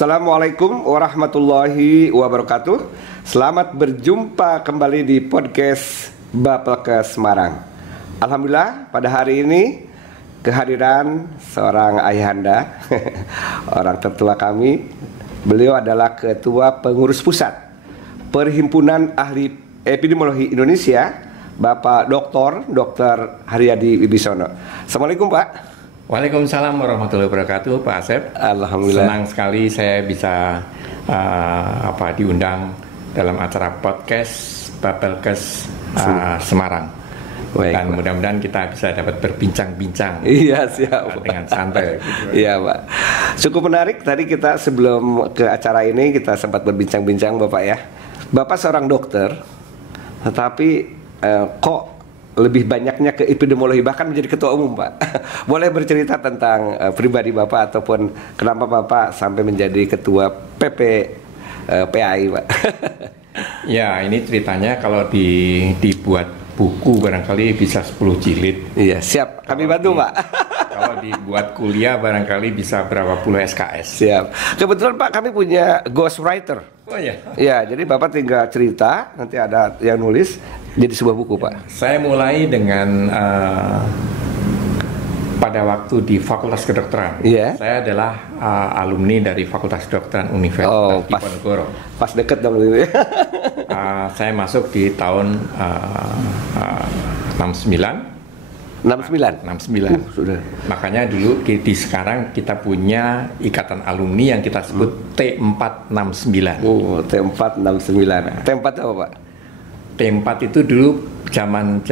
Assalamualaikum warahmatullahi wabarakatuh. Selamat berjumpa kembali di podcast Bapelkes Semarang. Alhamdulillah pada hari ini kehadiran seorang ayahanda, orang tertua kami. Beliau adalah Ketua Pengurus Pusat Perhimpunan Ahli Epidemiologi Indonesia, Bapak Dr. Haryadi Wibisono. Assalamualaikum Pak. Waalaikumsalam warahmatullahi wabarakatuh, Pak Asep. Alhamdulillah. Senang sekali saya bisa diundang dalam acara podcast Bapelkes Semarang. Baik, dan mudah-mudahan kita bisa dapat berbincang-bincang. Iya, siap. Dengan santai. Gitu. Iya, Pak. Cukup menarik. Tadi kita sebelum ke acara ini kita sempat berbincang-bincang, Bapak ya. Bapak seorang dokter, tetapi kok lebih banyaknya ke epidemiologi, bahkan menjadi ketua umum, Pak. Boleh bercerita tentang pribadi Bapak ataupun kenapa Bapak sampai menjadi ketua PAI, Pak? Ya, ini ceritanya kalau dibuat buku barangkali bisa 10 jilid. Iya, siap. Kami bantu, Pak. Kalau dibuat kuliah barangkali bisa berapa puluh SKS. Siap. Kebetulan Pak, kami punya ghostwriter. Oh ya. Ya, jadi Bapak tinggal cerita, nanti ada yang nulis jadi sebuah buku, Pak. Saya mulai dengan pada waktu di Fakultas Kedokteran. Iya. Saya adalah alumni dari Fakultas Kedokteran Universitas Diponegoro. Pas deket dong ini. Saya masuk di tahun 69. 69. Sudah. Makanya dulu di sekarang kita punya ikatan alumni yang kita sebut T469. Oh, T469. T4 apa, Pak? T4 itu dulu zaman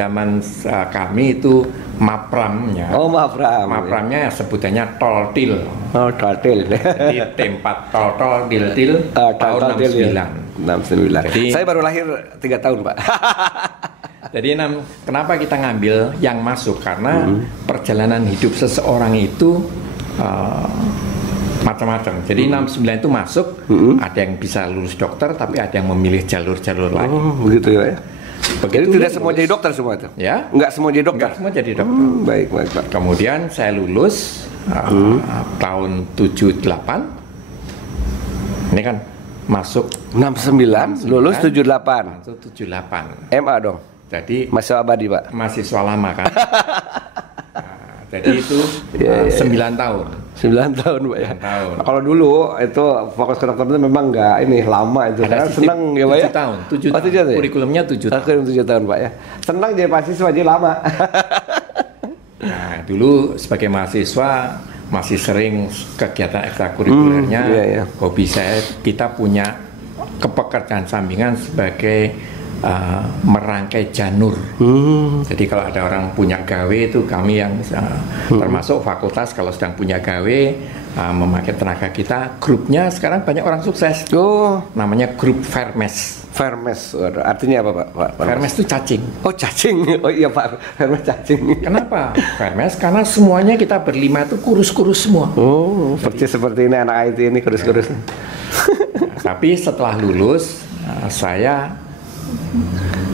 kami itu mapramnya. Oh, mapram. Mapramnya sebutannya toltil. Oh, toltil. Jadi T4 tol til tahun 69. 69. Jadi, saya baru lahir 3 tahun, Pak. Jadi kenapa kita ngambil yang masuk? Karena perjalanan hidup seseorang itu macam-macam. Jadi 69 itu masuk, ada yang bisa lulus dokter, tapi ada yang memilih jalur-jalur lain. Oh, begitu ya. Begitu. Jadi tidak semua jadi dokter semua itu? Ya. Enggak semua jadi dokter? Enggak semua jadi dokter. Baik, Pak. Kemudian saya lulus tahun 78. Ini kan masuk 69, lulus 78. Masuk 78. MA dong. Jadi masih abadi, Pak. Mahasiswa lama kan. Jadi itu 9 tahun. 9 tahun, Pak ya. 9 tahun. Nah, kalau dulu itu fokus kedokteran itu memang enggak lama itu. Ada senang ya, Pak ya. 7 tahun. 7 tahun. Ya? Kurikulumnya 7 tahun. Kurikulum 7 tahun, Pak ya. Senang jadi mahasiswa jadi lama. Nah, dulu sebagai mahasiswa masih sering kegiatan ekstrakurikulernya. Hobi kita punya kepekerjaan sampingan sebagai merangkai janur. Jadi kalau ada orang punya gawe itu kami yang termasuk fakultas kalau sedang punya gawe memakai tenaga kita. Grupnya sekarang banyak orang sukses. Namanya grup Vermes. Vermes, artinya apa, Pak? Vermes itu cacing. Oh, cacing. Oh iya, Pak. Vermes cacing. Kenapa Vermes? Karena semuanya kita berlima itu kurus-kurus semua. Oh, seperti ini anak IT ini kurus-kurus. Tapi setelah lulus saya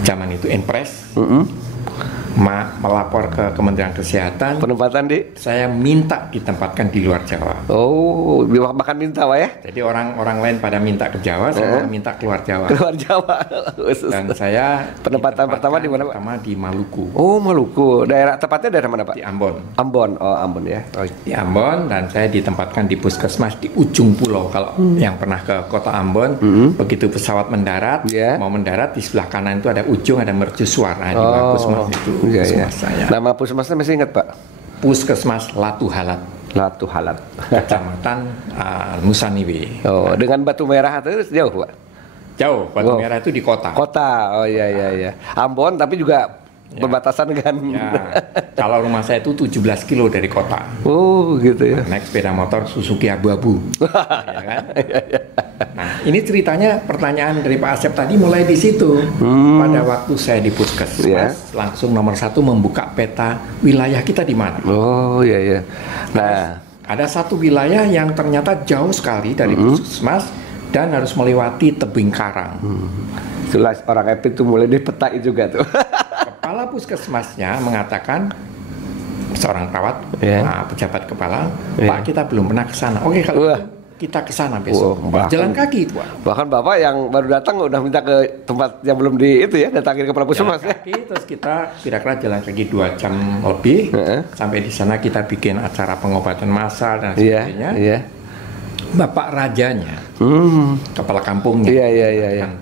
zaman itu impres, melapor ke Kementerian Kesehatan. Penempatan saya minta ditempatkan di luar Jawa. Oh, bahkan minta, Pak ya? Jadi orang lain pada minta ke Jawa, saya minta keluar Jawa. Keluar Jawa. Dan saya penempatan pertama di mana, Pak? Pertama di Maluku. Oh, Maluku. Tepatnya daerah mana, Pak? Di Ambon. Ambon. Oh, Ambon ya. Di Ambon, dan saya ditempatkan di puskesmas di ujung pulau. Kalau yang pernah ke kota Ambon, begitu pesawat mendarat, mau mendarat di sebelah kanan itu ada ujung, ada mercusuar. Nah, di puskesmas itu. Iya. Nama puskesmasnya masih ingat, Pak? Puskesmas Latu Halat. Latu Halat. Kecamatan Nusaniwe. Oh, dengan Batu Merah itu jauh, Pak? Jauh, Batu Merah itu di kota. Kota, oh iya. Ambon tapi juga berbatasan dengan. Ya, kalau rumah saya itu 17 kilo dari kota. Oh, gitu ya. Naik sepeda motor Suzuki abu-abu. Ya kan? Nah, ini ceritanya pertanyaan dari Pak Asep tadi mulai di situ. Pada waktu saya di puskesmas, langsung nomor 1 membuka peta wilayah kita di mana. Oh, iya. Nah, ada satu wilayah yang ternyata jauh sekali dari puskesmas dan harus melewati tebing karang. Jelas orang epic tuh mulai di peta juga tuh. Kepala puskesmasnya mengatakan, seorang perawat, pejabat kepala, Pak kita belum pernah ke sana. Oke, kalau kita ke sana besok. Jalan kaki itu, Pak. Bahkan Bapak yang baru datang udah minta ke tempat yang belum di itu ya, datangin ke Puskesmas ya. Terus kita kira-kira jalan kaki 2 jam lebih. Sampai di sana kita bikin acara pengobatan massal dan sebagainya. Bapak rajanya, kepala kampungnya,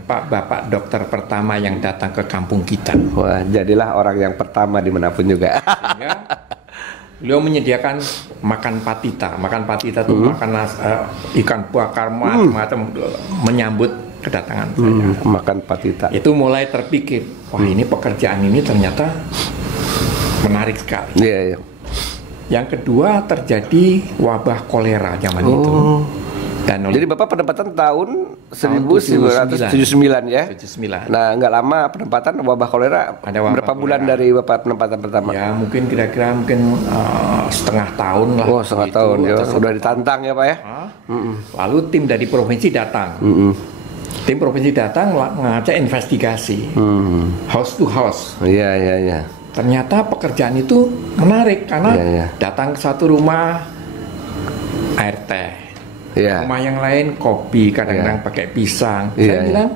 Bapak dokter pertama yang datang ke kampung kita. Wah, jadilah orang yang pertama dimanapun juga. Sehingga beliau menyediakan makan patita. Makan patita itu makan ikan bakar macam-macam menyambut kedatangan saya. Makan patita. Itu mulai terpikir, wah ini pekerjaan ini ternyata menarik sekali. Yang kedua terjadi wabah kolera zaman itu. Dan jadi Bapak penempatan tahun 1979 ya? 79. Nah, nggak lama penempatan wabah kolera. Berapa bulan dari Bapak penempatan pertama? Ya mungkin kira-kira setengah tahun lah. Oh, setengah tahun ya. Sudah ditantang ya Pak ya? Lalu tim dari provinsi datang. Tim provinsi datang mengajak investigasi. House to house. Iya. Ternyata pekerjaan itu menarik karena datang ke satu rumah air teh. Rumah yang lain kopi, kadang-kadang pakai pisang. Saya bilang,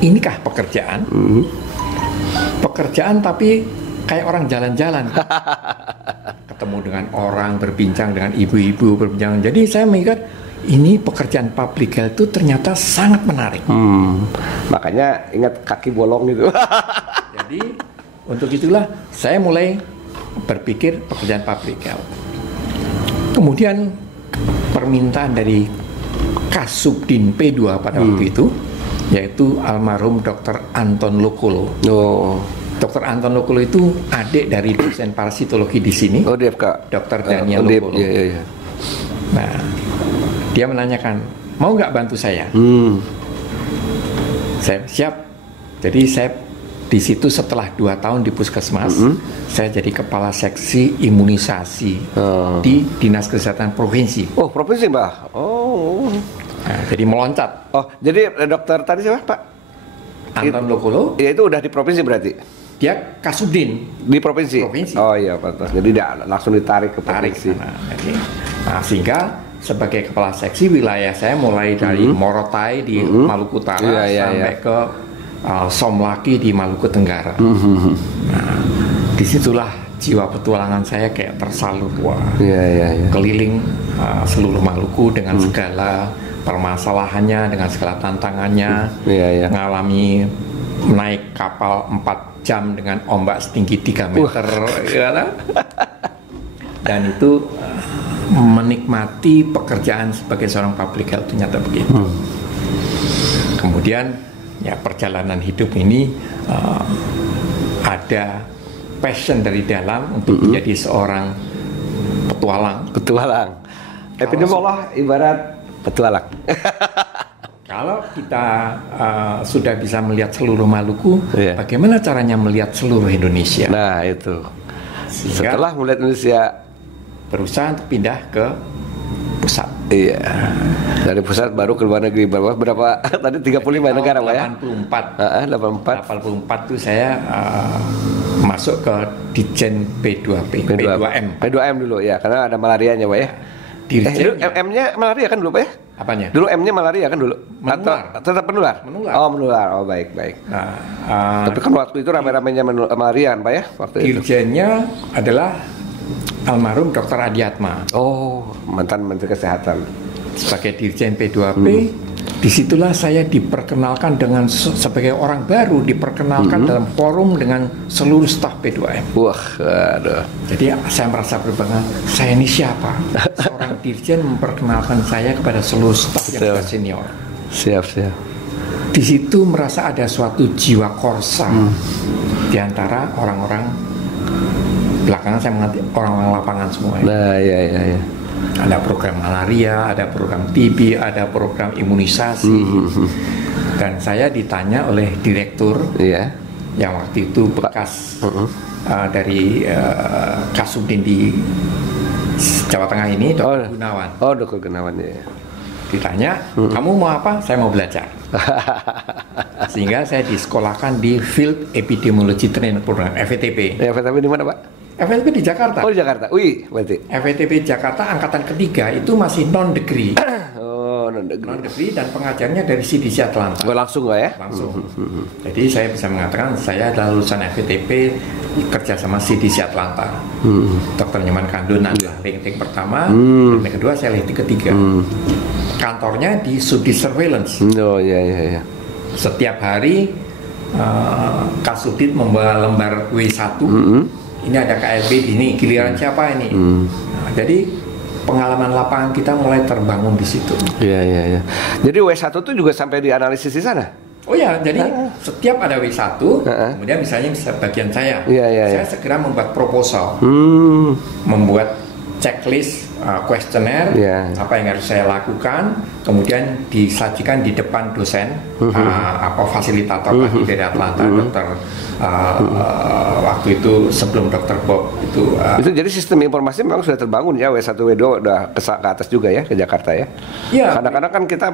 inikah pekerjaan? Pekerjaan tapi kayak orang jalan-jalan. Ketemu dengan orang, berbincang dengan ibu-ibu, berbincang. Jadi saya mikir, ini pekerjaan public health itu ternyata sangat menarik. Makanya ingat kaki bolong itu. Jadi untuk itulah saya mulai berpikir pekerjaan public health. Kemudian permintaan dari Kasubdin P2 pada waktu itu, yaitu almarhum Dr. Anton Lokolo. Dr. Anton Lokolo itu adik dari dosen parasitologi di sini. Dr. Daniel Lokolo. Nah, dia menanyakan, mau nggak bantu saya? Saya siap. Jadi saya di situ setelah 2 tahun di Puskesmas, saya jadi kepala seksi imunisasi di Dinas Kesehatan Provinsi. Oh, provinsi, Mbak. Nah, jadi meloncat. Oh, jadi dokter tadi siapa, Pak? Anton Lokolo. Ya itu udah di provinsi berarti? Dia Kasubdin. Di provinsi? Provinsi. Oh iya, Pak. Jadi langsung ditarik ke provinsi. Nah, sehingga sebagai kepala seksi wilayah saya mulai dari Morotai di Maluku Utara sampai ke Somlaki di Maluku Tenggara. Nah, disitulah jiwa petualangan saya kayak tersalur. Keliling seluruh Maluku dengan segala permasalahannya, dengan segala tantangannya. Ngalami naik kapal 4 jam dengan ombak setinggi 3 meter. Dan itu menikmati pekerjaan sebagai seorang public health ternyata begitu. Kemudian ya perjalanan hidup ini ada passion dari dalam untuk menjadi seorang petualang. Epidemiolog ibarat petualang. Kalau kita sudah bisa melihat seluruh Maluku, bagaimana caranya melihat seluruh Indonesia? Nah itu. Setelah melihat Indonesia, berusaha untuk pindah ke pusat. Dari pusat baru ke luar negeri. Berapa tadi 35 negara, Pak ya? 84 itu saya masuk ke Dirjen P2M dulu ya, karena ada malarianya, Pak ya. M-nya malaria kan dulu, Pak ya? Apanya? Dulu M-nya malaria kan dulu? Menular. Atau tetap menular? Menular. Oh, baik. Tapi kan waktu itu rame-ramenya malaria kan, Pak ya? Waktu Dirjennya adalah almarhum Dr. Adiatma. Oh, mantan Menteri Kesehatan. Sebagai Dirjen P2P, disitulah saya diperkenalkan dengan sebagai orang baru, diperkenalkan dalam forum dengan seluruh staf P2M. Aduh. Jadi saya merasa berbangga, saya ini siapa? Seorang Dirjen memperkenalkan saya kepada seluruh staf yang sudah senior. Siap. Di situ merasa ada suatu jiwa korsa di antara orang-orang. Belakangan saya mengerti orang-orang lapangan semua. Nah, iya. Ada program malaria, ada program TB, ada program imunisasi. Dan saya ditanya oleh direktur yang waktu itu bekas dari Kasubdin di Jawa Tengah ini, Dr. Gunawan. Oh, Dr. Gunawan ya. Ditanya, kamu mau apa? Saya mau belajar. Sehingga saya disekolahkan di Field Epidemiology Training Program, FETP. FETP di mana, Pak? FWTP di Jakarta. Oh di Jakarta, wih berarti. FWTP Jakarta angkatan ketiga itu masih non-degree. Oh non-degree. Non-degree dan pengajarnya dari CDC Atlanta. Oh, langsung nggak ya? Langsung. Jadi saya bisa mengatakan saya adalah lulusan FWTP kerja sama CDC Atlanta. Dr. Nyoman Kandonan ranking pertama, ranking kedua, saya ranking ketiga. Kantornya di Studi Surveillance. Oh iya. Setiap hari Kasudit membawa lembar W1. Ini ada KLB ini, giliran siapa ini? Nah, jadi pengalaman lapangan kita mulai terbangun di situ. Iya. Jadi W1 itu juga sampai dianalisis di sana? Oh ya, jadi setiap ada W1, kemudian misalnya bagian saya, saya segera membuat proposal, membuat checklist, kuesioner, apa yang harus saya lakukan, kemudian disajikan di depan dosen, fasilitator tadi dari Atlanta, dokter. Waktu itu sebelum Dr. Bob itu jadi sistem informasi memang sudah terbangun ya, W1 W2 udah ke atas juga ya ke Jakarta ya. Kadang-kadang kan kita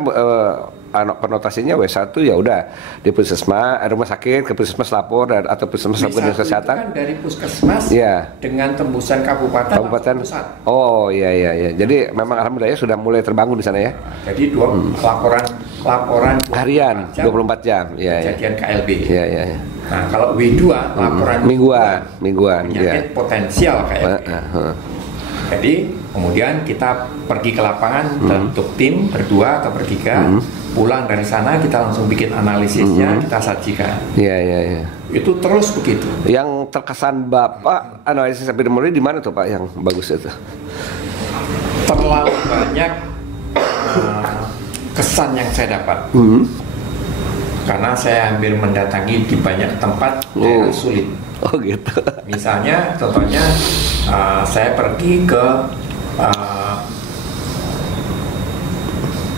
konotasinya W1 ya udah di puskesmas, rumah sakit, ke puskesmas lapor atau puskesmas laporan kesehatan. Itu kan dari puskesmas dengan tembusan kabupaten pusat. Oh iya. Jadi memang alhamdulillah sudah mulai terbangun di sana ya. Jadi laporan harian 24 jam. Kejadian KLB. Iya. Nah, kalau W2 laporan mingguan penyakit potensial KLB. Jadi kemudian kita pergi ke lapangan, bentuk tim berdua atau bertiga, pulang dari sana kita langsung bikin analisisnya, kita sajikan. Iya. Itu terus begitu. Yang terkesan Bapak analisis epidemiologi di mana tuh Pak yang bagus itu? Terlalu banyak kesan yang saya dapat. Karena saya hampir mendatangi di banyak tempat daerah sulit. Oh gitu. Misalnya, contohnya saya pergi ke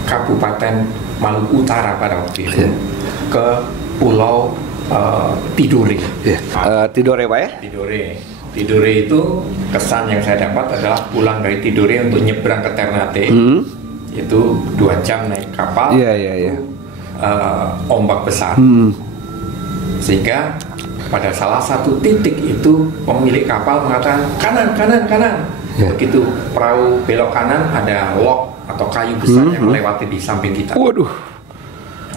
Kabupaten Maluku Utara pada waktu itu, ke Pulau Tidore. Tidore Pak ya? Tidore itu kesan yang saya dapat adalah pulang dari Tidore untuk nyebrang ke Ternate. Itu 2 jam naik kapal. Iya. Ombak besar, sehingga pada salah satu titik itu pemilik kapal mengatakan kanan. Begitu perahu belok kanan ada lock atau kayu besar yang melewati di samping kita. Waduh.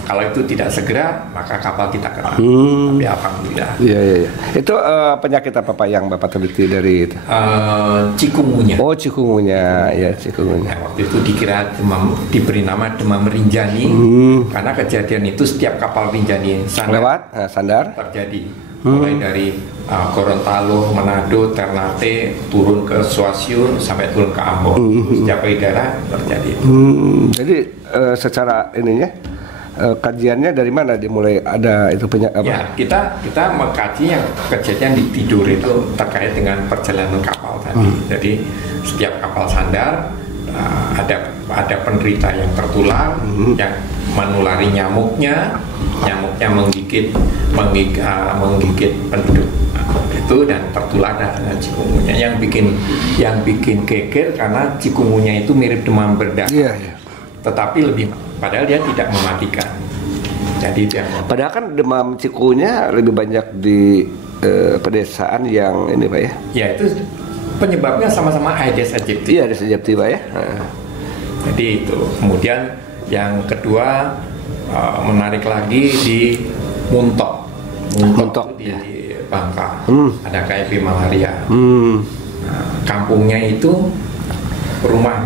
Kalau itu tidak segera maka kapal kita kena. Tapi alhamdulillah. Iya. Itu penyakit apa Pak yang Bapak teliti dari itu? Cikungunya. Oh cikungunya, ya cikungunya. Nah, waktu itu dikira diberi nama demam Rinjani karena kejadian itu setiap kapal Rinjani sandar terjadi. Mulai dari Gorontalo, Manado, Ternate, turun ke Suasiun sampai turun ke Ambon. Setiap daerah terjadi. Jadi secara ininya kajiannya dari mana dimulai ada itu apa? Ya, kita mengkaji yang kejadian di Tidur itu terkait dengan perjalanan kapal tadi. Jadi setiap kapal sandar ada penderita yang tertular, yang menulari nyamuknya menggigit penduduk itu dan tertular dengan cikungunya. Yang bikin geger karena cikungunya itu mirip demam berdarah. Iya. Tetapi padahal dia tidak mematikan. Jadi padahal kan demam cikungunya lebih banyak di pedesaan yang ini Pak ya. Ya itu penyebabnya sama-sama Aedes aegypti. Iya, Aedes aegypti Pak ya. Jadi itu. Kemudian yang kedua menarik lagi di Muntok di Bangka. Ada KLB malaria. Nah, kampungnya itu rumah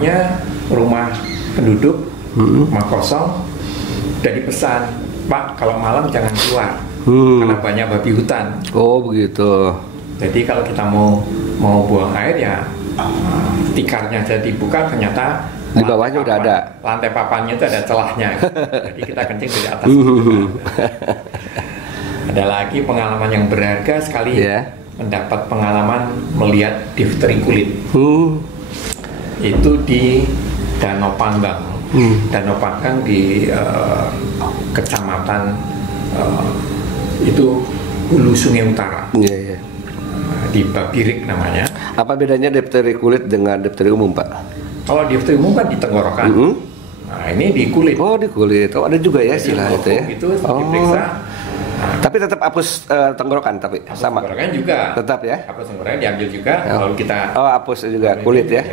penduduk, rumah kosong, dari pesan, Pak kalau malam jangan keluar karena banyak babi hutan. Oh begitu. Jadi kalau kita mau buang air ya tikarnya aja dibuka, ternyata di bawahnya udah ada. Lantai papannya itu ada celahnya. Jadi kita kencing dari atas. Ada lagi pengalaman yang berharga sekali. Mendapat pengalaman melihat difteri kulit. Itu di Danau Panggang. Danau Panggang di kecamatan itu Hulu Sungai Utara. Di Babirik namanya. Apa bedanya difteri kulit dengan difteri umum Pak? Kalau difteri umum kan di tenggorokan. Nah ini di kulit. Oh di kulit. Oh ada juga ya istilah itu ya. Itu diperiksa Tapi tetap hapus tenggorokan tapi hapus sama. Tenggorokan juga. Tetap ya. Hapus tenggorokan diambil juga, lalu kita hapus juga kulit ya.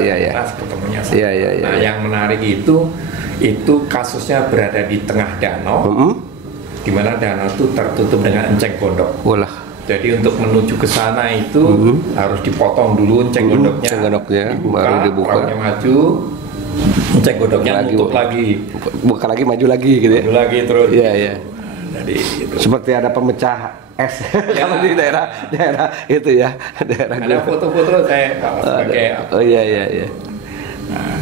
Iya. Ketemunya. Iya. Nah, yang menarik itu kasusnya berada di tengah danau. Di mana danau itu tertutup dengan enceng gondok. Walah. Jadi untuk menuju ke sana itu harus dipotong dulu enceng gondoknya, baru dibuka. Perahunya maju, enceng gondoknya nutup lagi. Buka lagi, maju lagi gitu ya. Maju lagi terus. Iya. Jadi itu. Seperti ada pemecah es kalau di daerah itu ya. Ada foto-foto saya sebagai. Oh iya.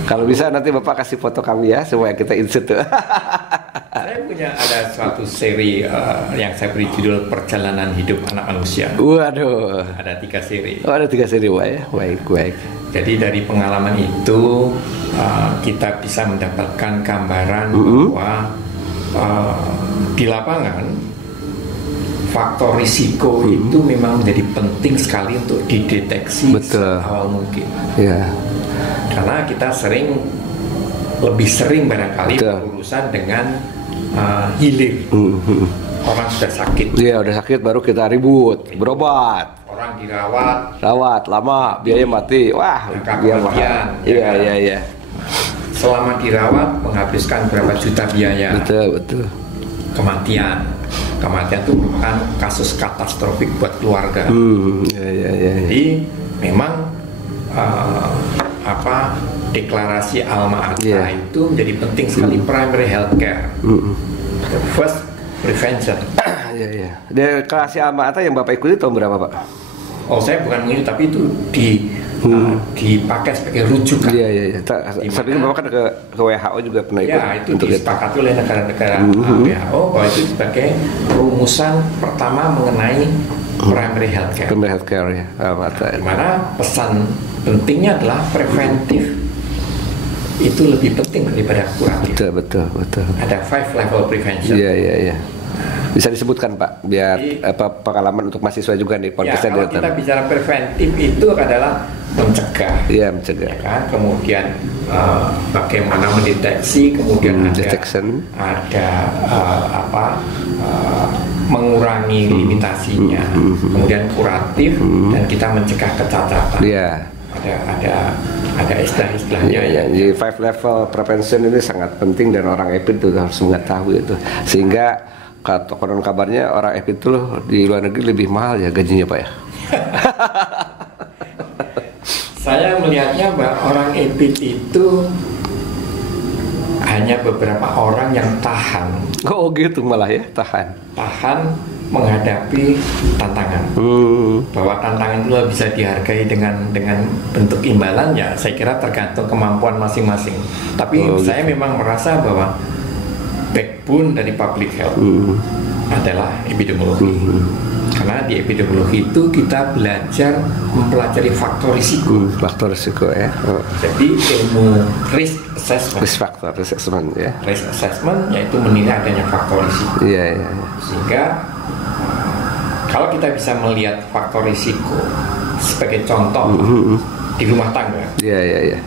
Kalau bisa nanti Bapak kasih foto kami ya supaya kita insert tuh. Saya punya ada suatu seri yang saya beri judul Perjalanan Hidup Anak Manusia. Waduh. Ada 3 seri. Oh, ada 3 seri, Pak ya. Baik. Jadi dari pengalaman itu kita bisa mendapatkan gambaran bahwa di lapangan faktor risiko itu memang menjadi penting sekali untuk dideteksi awal mungkin. Yeah. Karena kita lebih sering barangkali berurusan dengan hilir. Orang sudah sakit. Iya, udah sakit baru kita ribut, berobat. Orang dirawat. Lama, biaya mati. Wah, biaya mahal. Iya. Selama dirawat menghabiskan berapa juta biaya. Betul. Kematian itu merupakan kasus katastrofik buat keluarga. Iya. Jadi memang deklarasi Alma Ata itu menjadi penting sekali. Primary healthcare, the first prevention. Iya. Deklarasi Alma Ata yang Bapak ikuti tahun berapa, Pak? Oh, saya bukan mengikuti, tapi itu dipakai sebagai rujukan. Iya. Tapi Bapak kan ke WHO juga pernah ikut. Ya, itu disepakati oleh negara-negara WHO bahwa itu sebagai rumusan pertama mengenai primary healthcare. Primary healthcare ya, Di mana pesan pentingnya adalah preventif itu lebih penting daripada kuratif. Betul. Ada 5 level prevention. Iya. Bisa disebutkan Pak, biar pengalaman untuk mahasiswa juga nih. Kalau kita bicara preventif itu adalah mencegah. Iya, mencegah. Ya kan? Kemudian bagaimana mendeteksi, kemudian ada mengurangi limitasinya, kemudian kuratif dan kita mencegah kecacatan. Iya. Ada istilah-istilahnya. Iya. Jadi 5 level prevention ini sangat penting dan orang EPID itu harus mengetahui itu. Sehingga konon kabarnya orang EPID itu di luar negeri lebih mahal ya gajinya Pak ya. Saya melihatnya bahwa orang EPID itu hanya beberapa orang yang tahan. Oh gitu malah ya, tahan menghadapi tantangan. Bahwa tantangan itu bisa dihargai dengan bentuk imbalan ya, saya kira tergantung kemampuan masing-masing. Tapi saya memang merasa bahwa backbone dari public health adalah epidemiologi. Karena di epidemiologi itu kita belajar mempelajari faktor risiko. Faktor risiko ya. Jadi ilmu risk assessment. Risk assessment ya. Risk assessment yaitu menilai adanya faktor risiko. Iya. Sehingga kalau kita bisa melihat faktor risiko sebagai contoh di rumah tangga. Iya.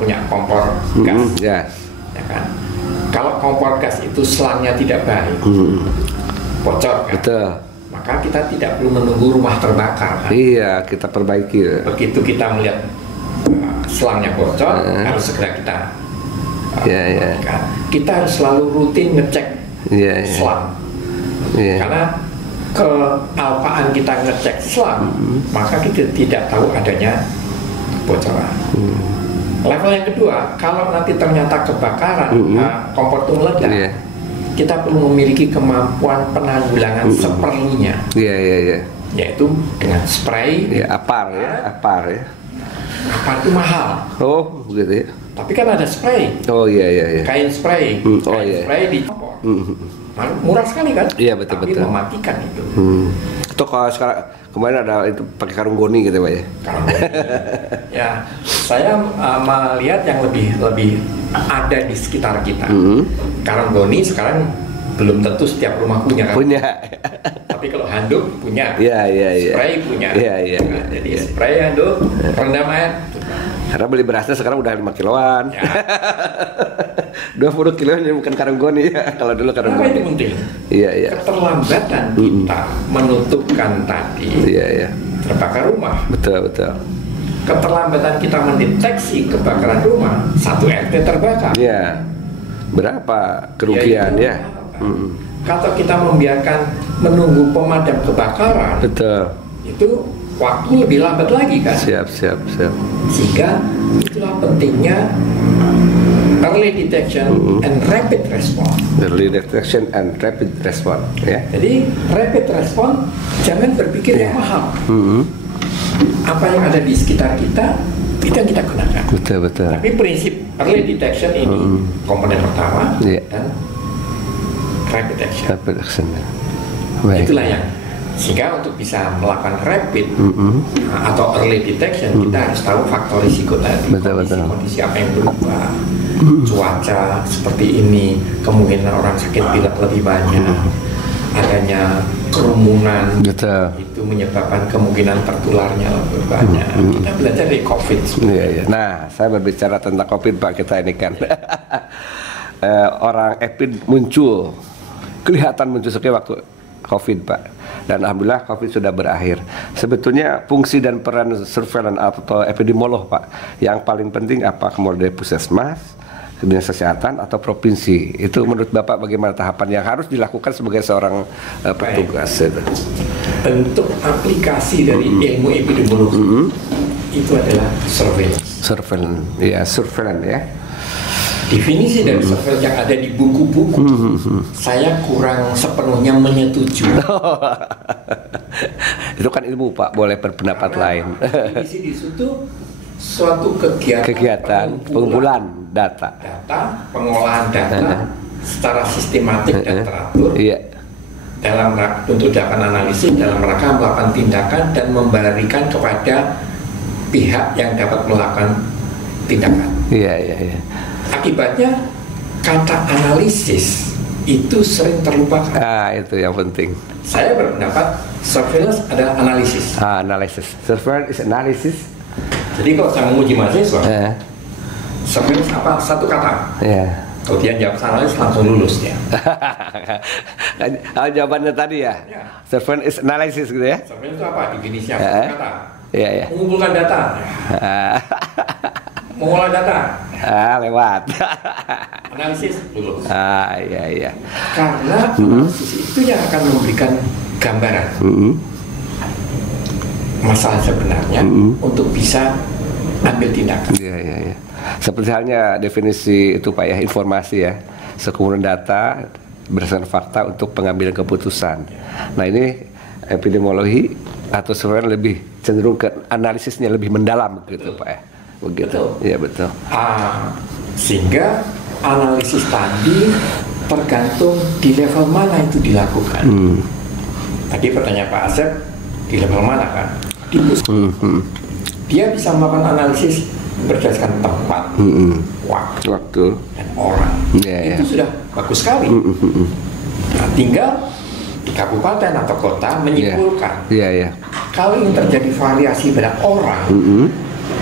Punya kompor gas. Ya kan? Kalau kompor gas itu selangnya tidak baik, bocor kan? Betul. Maka kita tidak perlu menunggu rumah terbakar kan? Iya, kita perbaiki. Begitu kita melihat selangnya bocor, harus segera kita kan? Kita harus selalu rutin ngecek selang. Karena kealpaan kita ngecek selang, maka kita tidak tahu adanya bocoran. Level yang kedua, kalau nanti ternyata kebakaran, kompor itu meledak, kita perlu memiliki kemampuan penanggulangan seperlunya. Iya. Yaitu dengan spray. Apar ya. Apar itu mahal. Oh, begitu ya. Tapi kan ada spray. Oh iya. Kain spray. Spray di kompor. Murah sekali kan? Iya betul. Tapi mematikan itu. Itu kalau sekarang kemarin ada itu pakai karung goni gitu Pak ya. Karung goni. Ya, saya melihat yang lebih ada di sekitar kita. Karung goni sekarang belum tentu setiap rumah punya kan? Punya. Tapi kalau handuk punya. Iya. Spray punya. Iya. Jadi spray, handuk, rendam air. Karena beli berasnya sekarang udah 5 kiloan. Ya. 20 kilo ini bukan karung goni ya. Kalau dulu karung Kenapa goni. itu penting? Iya, iya. Keterlambatan kita menutupkan tadi Iya, iya. terbakar rumah. Betul, betul. Keterlambatan kita mendeteksi kebakaran rumah, 1 RT terbakar. Iya. Berapa kerugian Yaitu ya? Kalau kita membiarkan menunggu pemadam kebakaran, Betul. itu waktu lebih lambat lagi kan. Siap. Sehingga itulah pentingnya early detection and rapid response. Early detection and rapid response ya. Jadi rapid response jangan berpikir yang mahal. Apa yang ada di sekitar kita itu yang kita gunakan. Betul. Tapi prinsip early detection ini komponen pertama dan rapid detection. Rapid action. Baik. Itulah yang sehingga untuk bisa melakukan rapid atau early detection kita harus tahu faktor risiko tadi. Betul. Kondisi apa yang berubah, cuaca seperti ini, kemungkinan orang sakit pilek lebih banyak, adanya kerumunan, Betul. itu menyebabkan kemungkinan tertularnya lebih banyak. Kita belajar dari COVID. Iya. Nah, saya berbicara tentang COVID Pak, kita ini kan orang EPID kelihatan muncul sekali waktu COVID Pak. Dan alhamdulillah COVID sudah berakhir. Sebetulnya fungsi dan peran surveillance atau epidemiolog Pak, yang paling penting apa? Kemudian puskesmas, dinas kesehatan atau provinsi. Itu menurut Bapak bagaimana tahapan yang harus dilakukan sebagai seorang petugas itu? Bentuk aplikasi dari ilmu epidemiologi itu adalah surveillance. Surveillance ya. Definisi dari surveillance yang ada di buku-buku saya kurang sepenuhnya menyetujui. Itu kan ilmu Pak, boleh berpendapat lain. Definisi di situ suatu kegiatan pengumpulan data, pengolahan data secara sistematik dan teratur. Iya. Dalam untuk dilakukan analisis dalam rangka melakukan tindakan dan memberikan kepada pihak yang dapat melakukan tindakan. Iya. Akibatnya kata analisis itu sering terlupakan. Itu yang penting. Saya berpendapat surveillance adalah analisis. Analisis. Surveillance is analysis. Jadi kalau saya menguji mahasiswa, surveillance apa? Satu kata. Kalau dia jawab analis langsung lulus dia. Jawabannya tadi ya. Surveillance is analysis gitu ya. Surveillance itu apa? Definisinya satu kata. Iya. Mengumpulkan data. Mengolah data. Lewat. Analisis lulus. Iya. Karena analisis itu yang akan memberikan gambaran masalah sebenarnya untuk bisa ambil tindakan. Iya. Seperti halnya definisi itu Pak ya, informasi ya, sekumpulan data berdasarkan fakta untuk pengambilan keputusan. Nah ini epidemiologi atau surveillance lebih cenderung ke analisisnya lebih mendalam gitu Pak ya. Begitu. Iya betul. Sehingga analisis tadi tergantung di level mana itu dilakukan. Tadi pertanyaan Pak Asep, di level mana kan? Di puskesmas. Dia bisa melakukan analisis berdasarkan tempat, waktu, dan orang. Itu sudah bagus sekali. Nah, tinggal di kabupaten atau kota menyimpulkan. Kalau ini terjadi variasi pada orang,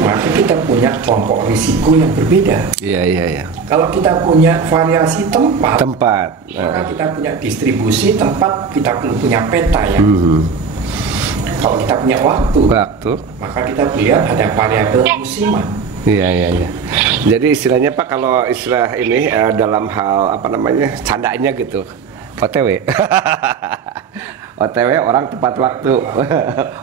maka kita punya kelompok risiko yang berbeda. Kalau kita punya variasi tempat, maka kita punya distribusi tempat, kita punya peta ya. Kalau kita punya waktu, maka kita lihat ada variabel musiman. Iya. Jadi istilahnya Pak, kalau istilah ini dalam hal apa namanya candanya gitu, OTW. OTW orang tepat waktu,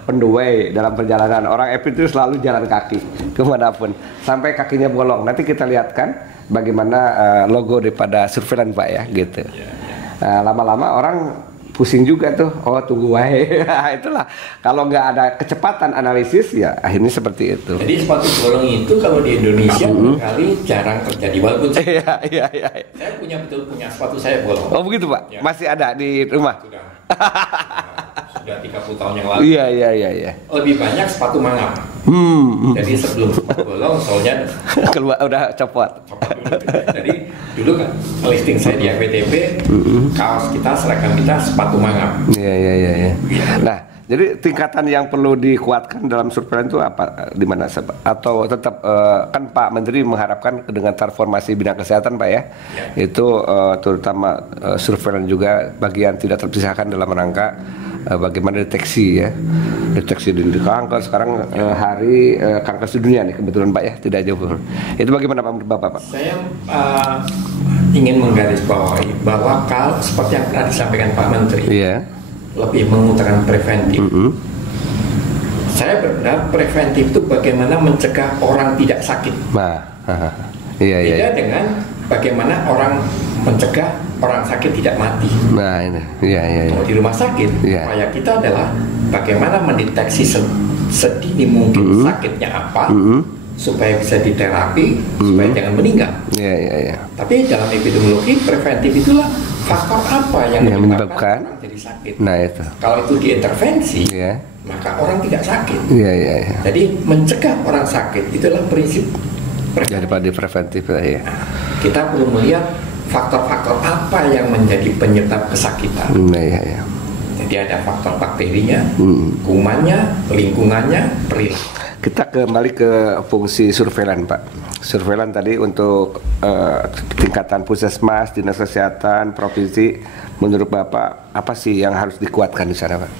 on the way dalam perjalanan. Orang EPID itu selalu jalan kaki kemanapun sampai kakinya bolong. Nanti kita lihat kan bagaimana logo daripada surveillance Pak ya gitu. Lama-lama orang pusing juga tuh, tunggu wae. Itulah kalau nggak ada kecepatan analisis ya akhirnya seperti itu. Jadi sepatu bolong itu kalau di Indonesia kali jarang terjadi, walaupun saya punya sepatu saya bolong. Begitu Pak? Ya. Masih ada di rumah? Sudah 30 tahun yang lalu. Iya. Lebih banyak sepatu mangap. Jadi sebelum sepatu bolong soalnya keluar udah copot. Jadi dulu kan listing saya di FWTP, kaos kita, seragam kita sepatu mangap. Iya. Nah, Jadi tingkatan yang perlu dikuatkan dalam surveillance itu apa? Di mana? Atau tetap kan Pak Menteri mengharapkan dengan transformasi bidang kesehatan Pak ya, itu terutama surveillance juga bagian tidak terpisahkan dalam rangka bagaimana deteksi ya, deteksi dini kanker. Sekarang hari kanker sedunia nih kebetulan Pak ya, tidak jauh. Itu bagaimana Bapak? Saya ingin menggarisbawahi bahwa kalau seperti yang pernah disampaikan Pak Menteri, lebih mengutarakan preventif. Saya berpendapat preventif itu bagaimana mencegah orang tidak sakit. Beda dengan bagaimana orang mencegah orang sakit tidak mati. Kalau di rumah sakit, upaya kita adalah bagaimana mendeteksi sedini mungkin sakitnya apa, supaya bisa diterapi, supaya jangan meninggal. Tapi dalam epidemiologi preventif itulah faktor apa yang menyebabkan orang jadi sakit. Itu. Kalau itu diintervensi, maka orang tidak sakit. Jadi mencegah orang sakit itulah prinsip preventif. Kita perlu melihat faktor-faktor apa yang menjadi penyebab kesakitan. Jadi ada faktor bakterinya, kumannya, lingkungannya, perilaku. Kita kembali ke fungsi surveillance Pak. Surveillance tadi untuk tingkatan puskesmas, dinas kesehatan, provinsi, menurut Bapak apa sih yang harus dikuatkan di sana Pak?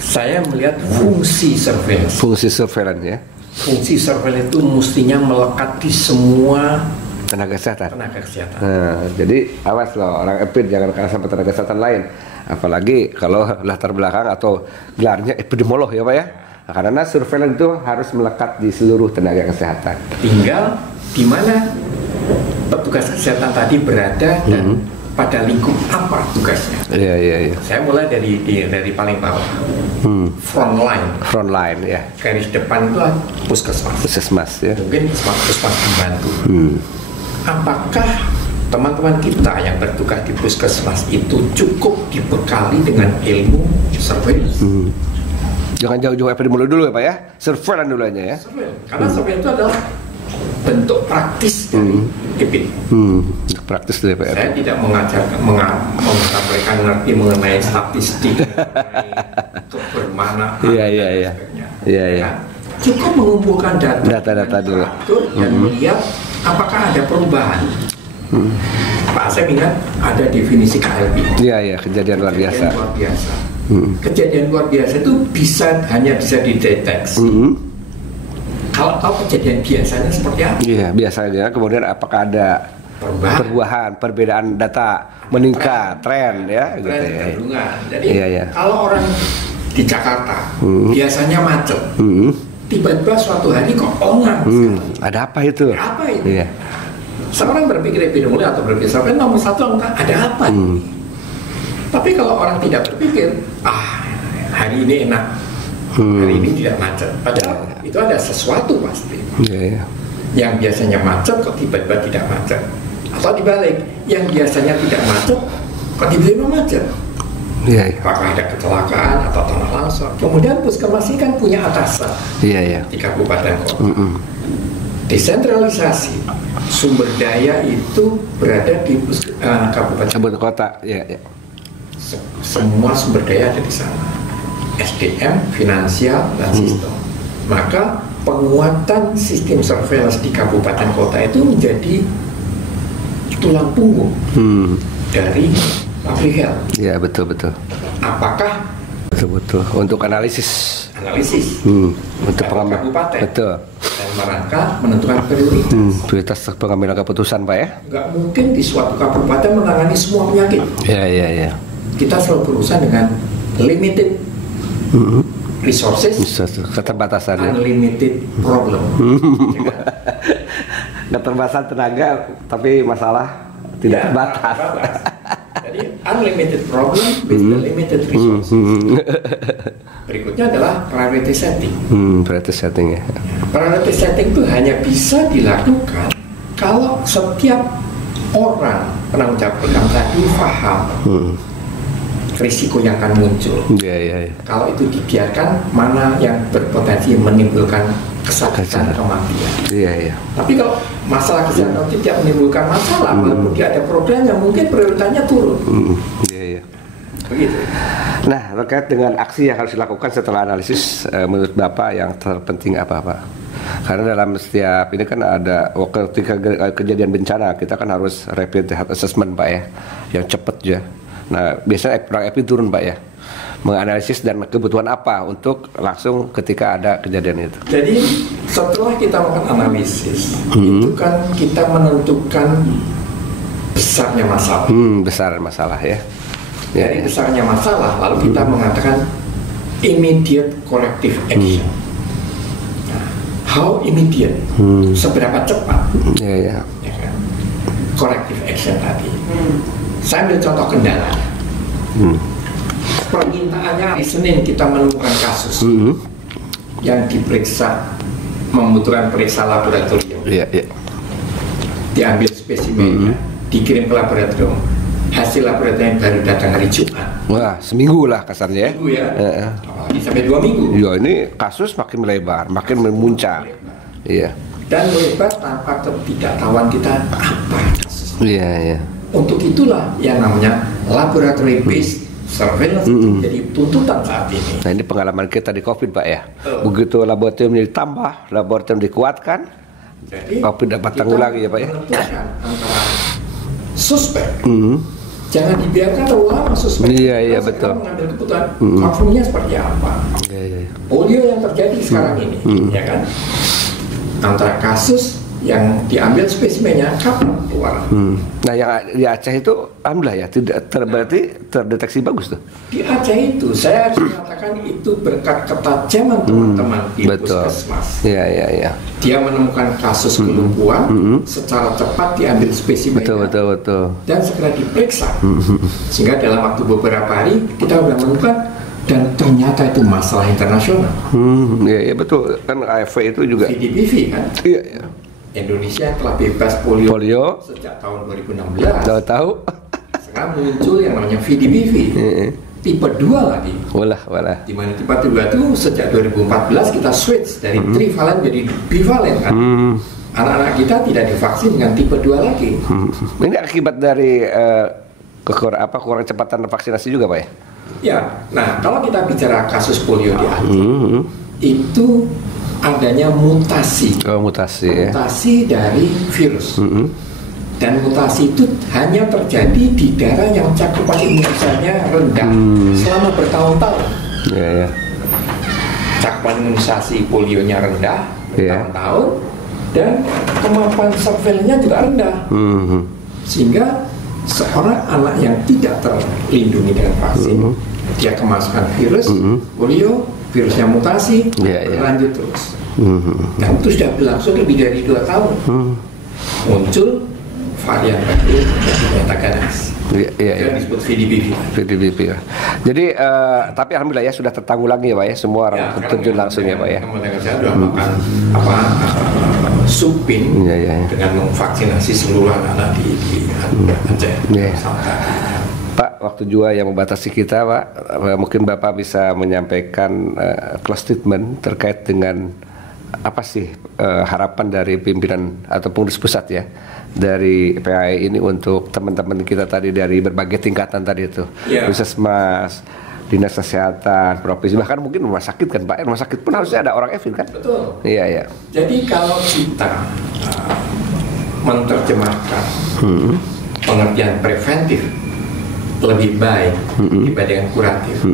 Saya melihat fungsi surveillance. Fungsi surveillance ya. Fungsi surveillance itu mestinya melekat di semua tenaga kesehatan. Jadi awas loh, orang epid jangan kalah sama tenaga kesehatan lain. Apalagi kalau latar belakang atau gelarnya epidemiolog ya Pak ya. Karena surveillance itu harus melekat di seluruh tenaga kesehatan. Tinggal di mana petugas kesehatan tadi berada dan pada lingkup apa tugasnya. Saya mulai dari paling bawah. Front line ya. Garis depan itu puskesmas ya. Mungkin puskesmas pembantu. Apakah teman-teman kita yang bertugas di puskesmas itu cukup dibekali dengan ilmu surveillance? Jangan jauh-jauh epidemiologi dulu ya Pak ya, surveillance dulu aja ya. Karena surveillance itu adalah bentuk praktis dari epid. Praktis dari Pak. Saya tidak mereka ngerti mengenai statistik, mengenai kebermanaan dan sebagainya. Cukup mengumpulkan data dulu dan melihat apakah ada perubahan. Pak Asep ingat ada definisi KLB. Kejadian luar biasa. Kejadian luar biasa itu hanya bisa dideteksi. Kalau tahu kejadian biasanya seperti apa? Biasanya kemudian apakah ada perubahan, perbedaan data meningkat, tren ya gitu ya. Jadi kalau orang di Jakarta biasanya macet. Tiba-tiba suatu hari kok ongang. Ada apa itu? Seorang berpikir epidemiologi atau berpikir surveillance nomor satu ada apa? Tapi kalau orang tidak berpikir, hari ini enak, hari ini tidak macet. Padahal itu ada sesuatu pasti. Yang biasanya macet kok tiba-tiba tidak macet. Atau dibalik, yang biasanya tidak macet kok tiba-tiba macet. Apakah ada kecelakaan atau tanah longsor? Kemudian puskesmas ini kan punya atasan di kabupaten kota. Desentralisasi sumber daya itu berada di kabupaten kota. Semua sumber daya ada di sana. SDM, finansial, dan sistem. Maka penguatan sistem surveillance di kabupaten kota itu menjadi tulang punggung dari public health. Betul. Apakah betul untuk analisis untuk pengambilan kabupaten dan merangka menentukan prioritas pengambilan keputusan Pak ya. Nggak mungkin di suatu kabupaten menangani semua penyakit. Kita selalu berusaha dengan limited resources, keterbatasan, unlimited problem. Keterbatasan tenaga tapi masalah tidak terbatas. Jadi unlimited problem with limited resources. Berikutnya adalah priority setting. Priority setting ya. Priority setting itu hanya bisa dilakukan kalau setiap orang penanggung jawab program tadi paham risiko yang akan muncul. Kalau itu dibiarkan, mana yang berpotensi menimbulkan kesakitan kematian. Tapi kalau masalah kesehatan tidak menimbulkan masalah, walaupun dia ada programnya, mungkin prioritasnya turun. Begitu. Nah, terkait dengan aksi yang harus dilakukan setelah analisis, menurut Bapak yang terpenting apa, Pak? Karena dalam setiap ini kan ada ketika kejadian bencana kita kan harus rapid health assessment, Pak ya, yang cepat ya. Nah, biasanya orang EPI turun, Pak ya, menganalisis dan kebutuhan apa untuk langsung ketika ada kejadian itu. Jadi setelah kita melakukan analisis, itu kan kita menentukan besarnya masalah. Besar masalah ya. Dari besarnya masalah, lalu kita mengatakan immediate corrective action. Nah, how immediate? Seberapa cepat? Ya kan? Corrective action tadi. Saya ambil contoh kendala. Permintaannya hari Senin kita menemukan kasus yang diperiksa, membutuhkan periksa laboratorium. Diambil spesimennya, dikirim ke laboratorium. Hasil laboratorium baru datang hari Jumat. Wah, seminggu lah kasarnya. Seminggu ya. Sampai 2 minggu. Ya, ini kasus makin melebar, makin memuncak. Iya. Dan melebar tanpa ketidaktahuan kita apa kasus. Iya. Untuk itulah yang namanya laboratory based surveillance jadi tuntutan saat ini. Nah, ini pengalaman kita di COVID, Pak ya. Begitu laboratorium ditambah, laboratorium dikuatkan, jadi COVID dapat tanggulangi ya, Pak ya. Antara suspek. Jangan dibiarkan terlalu lama suspek. Iya betul. Mengambil keputusan confirmnya seperti apa. Polio yang terjadi sekarang ini, ya kan? Antara kasus yang diambil spesimennya kapan keluar. Nah, yang di Aceh itu alhamdulillah ya, tidak berarti terdeteksi bagus tuh. Di Aceh itu saya harus mengatakan itu berkat ketajaman teman-teman di puskesmas. Iya. Dia menemukan kasus kelumpuhan, secara cepat diambil spesimennya. Betul. Dan segera diperiksa. Sehingga dalam waktu beberapa hari kita sudah menemukan, dan ternyata itu masalah internasional. Iya betul. Kan AFV itu juga VDPV kan? Iya. Indonesia telah bebas polio sejak tahun 2016. Tahu. Sekarang muncul yang namanya VDPV. Tipe 2 lagi. Walah. Di mana tipe 2 itu sejak 2014 kita switch dari trivalen jadi bivalen kan. Anak-anak kita tidak divaksin dengan tipe 2 lagi. Ini akibat dari kurang cepatan vaksinasi juga, Pak ya? Ya. Nah, kalau kita bicara kasus polio di Aceh, itu adanya mutasi. Mutasi dari virus. Dan mutasi itu hanya terjadi di daerah yang cakupan imunisasinya rendah selama bertahun-tahun. Cakupan imunisasi polionya rendah bertahun-tahun, dan kemampuan surveillance-nya juga rendah. Sehingga seorang anak yang tidak terlindungi dengan vaksin, dia kemasukan virus polio, virusnya mutasi, berlanjut terus. Dan itu sudah berlangsung lebih dari 2 tahun. Muncul varian baru yang metaganas. Yang disebut VDPV. Jadi, tapi alhamdulillah ya sudah tertanggulangi ya, Pak ya. Semua orang terjun langsung ya, Pak ya. Kemudian saya sudah melakukan supin dengan memvaksinasi seluruh anak-anak di Aceh. Pak, waktu juga yang membatasi kita, Pak, mungkin Bapak bisa menyampaikan close statement terkait dengan apa sih harapan dari pimpinan atau pengurus pusat ya dari PAI ini untuk teman-teman kita tadi dari berbagai tingkatan tadi itu, Puskesmas, Dinas Kesehatan, Provinsi, bahkan mungkin rumah sakit kan, Pak, rumah sakit pun harusnya ada orang EVIN kan? Betul. Iya. Jadi kalau kita menerjemahkan pengertian preventif lebih baik dibandingkan kuratif,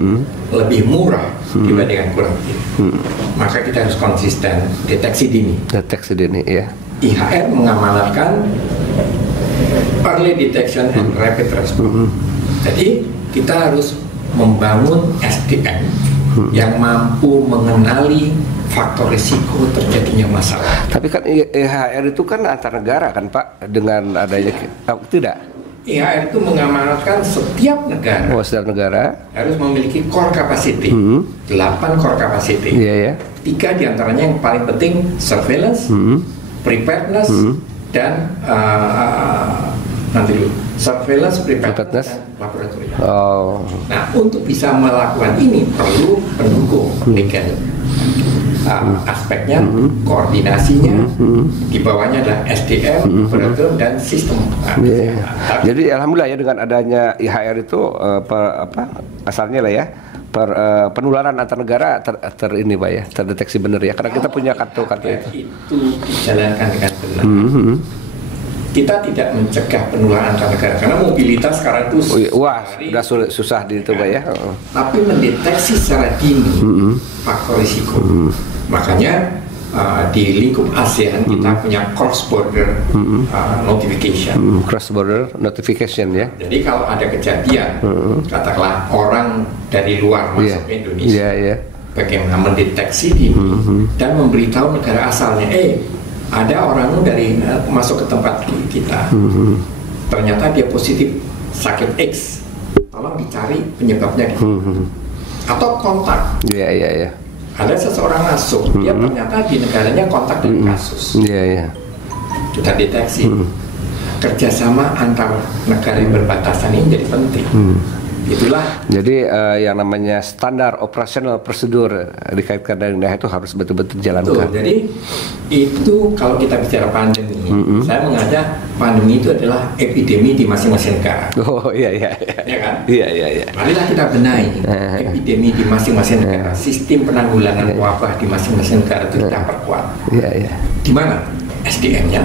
lebih murah dibandingkan kuratif, maka kita harus konsisten deteksi dini. Ya. IHR mengamanatkan early detection and rapid response. Jadi kita harus membangun SDM yang mampu mengenali faktor risiko terjadinya masalah. Tapi kan IHR itu kan antar negara kan, Pak, dengan adanya tidak? IHR itu mengamanatkan setiap negara harus memiliki core capacity, 8 core capacity. 3 diantaranya yang paling penting surveillance, preparedness, dan surveillance, preparedness, dan laboratorium. Nah, untuk bisa melakukan ini perlu pendukung legal. aspeknya, koordinasinya, di bawahnya adalah SDM, operator dan sistem. Jadi alhamdulillah ya dengan adanya IHR itu asalnya lah ya penularan antar negara ini Pak ya, terdeteksi benar ya, karena kita punya kartu itu dijalankan dengan benar. Kita tidak mencegah penularan antar negara karena mobilitas sekarang itu sudah susah di itu Pak ya. Tapi mendeteksi secara dini faktor risiko. Makanya di lingkup ASEAN kita punya cross border notification. Cross border notification ya. Jadi kalau ada kejadian, katakanlah orang dari luar masuk ke Indonesia, bagaimana mendeteksi dini dan memberitahu negara asalnya, ada orang dari masuk ke tempat kita, ternyata dia positif sakit X, tolong dicari penyebabnya atau kontak. Ada seseorang masuk, dia ternyata di negaranya kontak dengan kasus. Kita deteksi. Kerjasama antar negara yang berbatasan ini jadi penting. Itulah. Jadi yang namanya standar operasional prosedur dikaitkan dengan daerah itu harus betul-betul dijalankan. Jadi itu kalau kita bicara pandemi, saya mengajak pandemi itu adalah epidemi di masing-masing negara. Ya kan? Iya. Marilah kita benahi epidemi di masing-masing negara. Sistem penanggulangan wabah di masing-masing negara itu kita perkuat. Di mana? SDM-nya,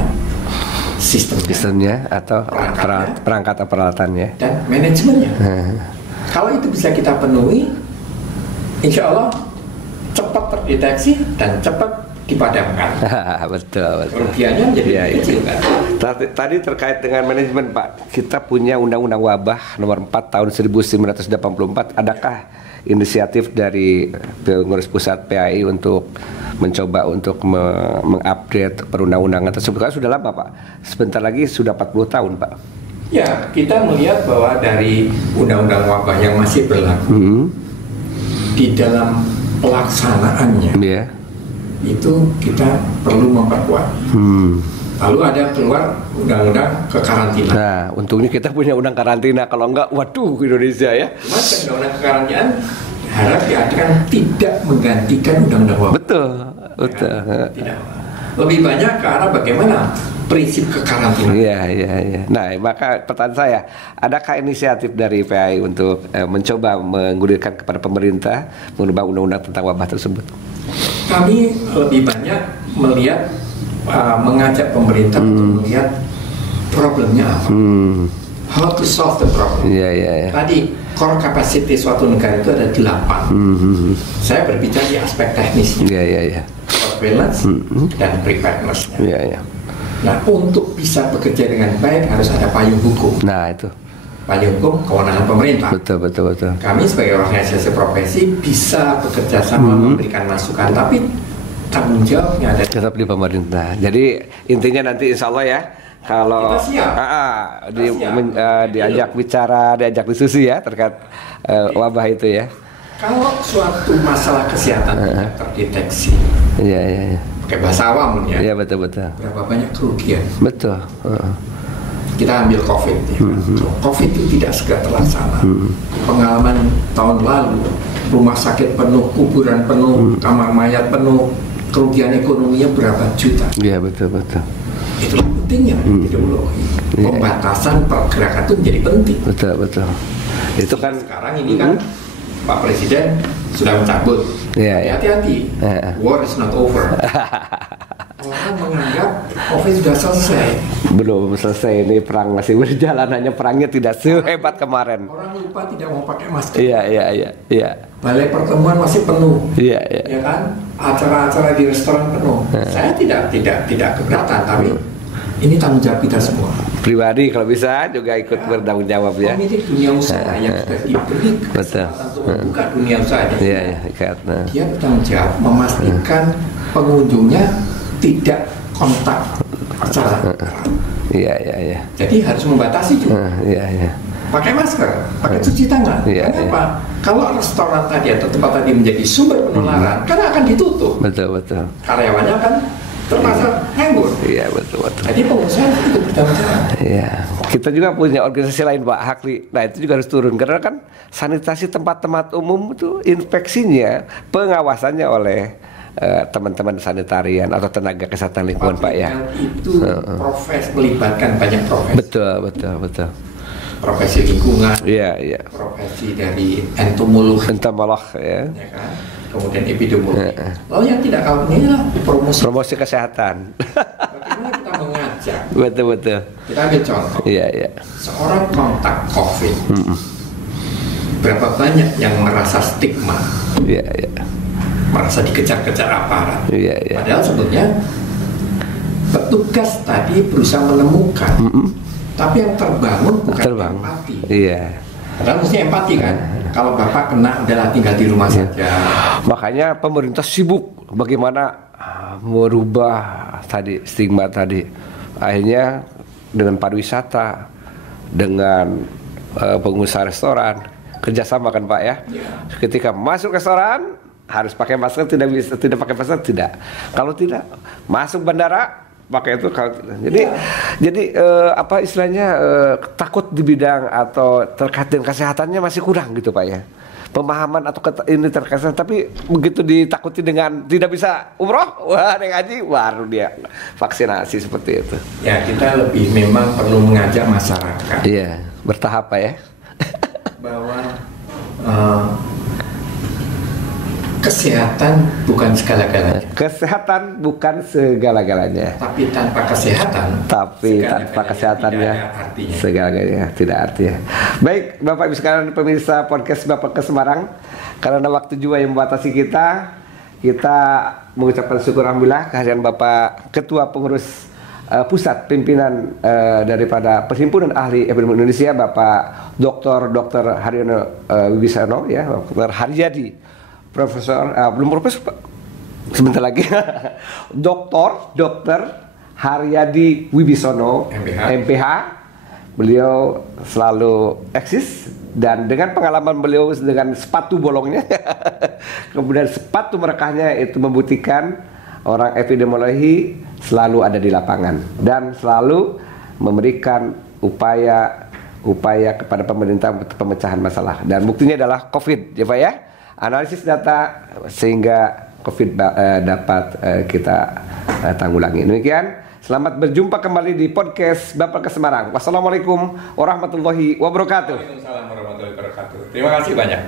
sistemnya atau perangkat atau peralatannya dan manajemennya. Kalau itu bisa kita penuhi, insya Allah cepat terdeteksi dan cepat dipadamkan. Betul. Kerugiannya menjadi kecil kan. Tadi terkait dengan manajemen Pak, kita punya Undang-Undang Wabah Nomor 4 Tahun 1984. Adakah inisiatif dari Pengurus Pusat PAI untuk mencoba untuk mengupdate perundang-undangan tersebut? Karena sudah lama Pak, sebentar lagi sudah 40 tahun Pak. Ya, kita melihat bahwa dari undang-undang wabah yang masih berlaku di dalam pelaksanaannya itu kita perlu memperkuat. Lalu ada keluar undang-undang kekarantinaan. Nah, untungnya kita punya undang karantina. Kalau enggak, waduh Indonesia ya. Cuma undang-undang kekarantinaan harap diartikan tidak menggantikan undang-undang wabah. Betul. Tidak. Lebih banyak ke arah bagaimana prinsip kekarantinaan. Iya. Nah, maka pertanyaan saya, adakah inisiatif dari PAI untuk mencoba menggulirkan kepada pemerintah mengubah undang-undang tentang wabah tersebut? Kami lebih banyak melihat mengajak pemerintah untuk melihat problemnya apa. How to solve the problem. Tadi core capacity suatu negara itu ada 8. Saya berbicara di aspek teknisnya. Surveillance dan preparedness. Nah, untuk bisa bekerja dengan baik harus ada payung hukum. Nah, itu. Payung hukum kewenangan pemerintah. Betul. Kami sebagai organisasi profesi bisa bekerja sama memberikan masukan, tapi tanggung jawabnya ada tetap di pemerintah. Jadi intinya nanti insya Allah ya, kalau diajak bicara, diajak diskusi ya terkait wabah itu ya. Kalau suatu masalah kesehatan tidak terdeteksi, pakai bahasa awam ya. Iya betul. Berapa banyak kerugian? Betul. Kita ambil COVID ya. COVID itu tidak segera terlaksana. Pengalaman tahun lalu, rumah sakit penuh, kuburan penuh, kamar mayat penuh, kerugian ekonominya berapa juta. Iya betul. Itulah pentingnya ideologi. Pembatasan pergerakan itu menjadi penting. Betul. Itu kan sekarang ini kan Pak Presiden sudah mencabut. Hati-hati. War is not over. Orang menganggap COVID sudah selesai. Belum selesai, ini perang masih berjalan, hanya perangnya tidak sehebat kemarin. Orang lupa tidak mau pakai masker. Iya. Balai pertemuan masih penuh. Iya. Ya kan? Acara-acara di restoran penuh. Saya tidak keberatan, tapi ini tanggung jawab kita semua. Pribadi kalau bisa juga ikut bertanggung jawab ya. Pemilik dunia usaha yang sudah diberi kesempatan untuk membuka dunia usahanya. Dia bertanggung jawab memastikan pengunjungnya tidak kontak secara Iya. Jadi harus membatasi juga. Pakai masker, pakai cuci tangan. Kenapa? Kalau restoran tadi atau tempat tadi menjadi sumber penularan, kan akan ditutup. Betul. Karyawannya kan terpaksa nganggur. Iya betul. Jadi pengusaha itu bertanggung jawab. Iya. Kita juga punya organisasi lain Pak Hakli. Nah itu juga harus turun karena kan sanitasi tempat-tempat umum itu infeksinya pengawasannya oleh teman-teman sanitarian atau tenaga kesehatan lingkungan Pak ya. Itu profesi melibatkan banyak profesi. Betul. Profesi lingkungan, iya. Profesi dari entomolog ya kan? Kemudian epidemiologi. Lalu yang tidak kalah ini adalah promosi kesehatan. Bagaimana kita mengajak? Betul. Kita ambil contoh. Iya. Seorang kontak COVID, berapa banyak yang merasa stigma? Iya. Merasa dikejar-kejar aparat. Iya. Padahal sebetulnya petugas tadi berusaha menemukan. Tapi yang terbangun bukan empati. Iya. Padahal mesti empati kan. Kalau Bapak kena udahlah tinggal di rumah saja. Makanya pemerintah sibuk bagaimana merubah tadi stigma tadi. Akhirnya dengan pariwisata, dengan pengusaha restoran kerjasama kan Pak ya. Ketika masuk restoran harus pakai masker, tidak pakai masker tidak. Kalau tidak masuk bandara pakai itu. Jadi apa istilahnya takut di bidang atau terkait dengan kesehatannya masih kurang gitu Pak ya, pemahaman atau ini terkait. Tapi begitu ditakuti dengan tidak bisa umroh, wah ada ngaji baru dia vaksinasi seperti itu ya. Kita lebih memang perlu mengajak masyarakat, iya, bertahap Pak ya, bahwa kesehatan bukan segala-galanya. Kesehatan bukan segala-galanya. Tapi tanpa kesehatannya segala-galanya tidak artinya. Baik, Bapak Ibu sekalian pemirsa podcast Bapak ke Semarang, karena waktu juga yang membatasi kita mengucapkan syukur alhamdulillah kehadiran Bapak Ketua Pengurus Pusat Pimpinan daripada Perhimpunan Ahli Epidemiologi Indonesia, Bapak Dr. Haryono Wibisono ya, Dr. Haryadi. Profesor, belum profesor Pak, sebentar lagi. Dr. Haryadi Wibisono, MPH. Beliau selalu eksis dan dengan pengalaman beliau dengan sepatu bolongnya, kemudian sepatu merekahnya itu membuktikan orang epidemiologi selalu ada di lapangan dan selalu memberikan upaya kepada pemerintah untuk pemecahan masalah. Dan buktinya adalah COVID, ya Pak ya. Analisis data sehingga COVID dapat kita tanggulangi. Demikian, selamat berjumpa kembali di podcast Bapak ke Semarang. Wassalamualaikum warahmatullahi wabarakatuh. Waalaikumsalam warahmatullahi wabarakatuh. Terima kasih banyak.